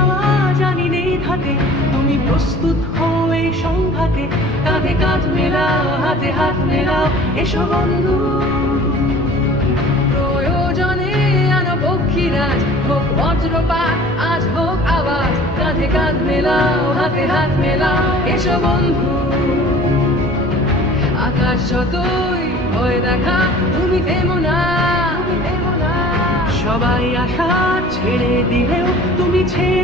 যাওয়া জানি নেই থাকে, তুমি প্রস্তুত হও এই সংঘাতে। কাঁধে কাঁধ মেলাও, হাতে হাত মেলাও, এসো বন্ধু। প্রয়োজনে আনো পক্ষীরাজ, হোক বজ্রপাত আজ হোক আওয়াজ। কাঁধে কাঁধ মেলাও, হাতে হাত মেলাও, এসো বন্ধু। আকাশ যতই ভয় দেখা, তুমি থেমো না। সবাই আশা ছেড়ে দিলেও তুমি ছেড়ে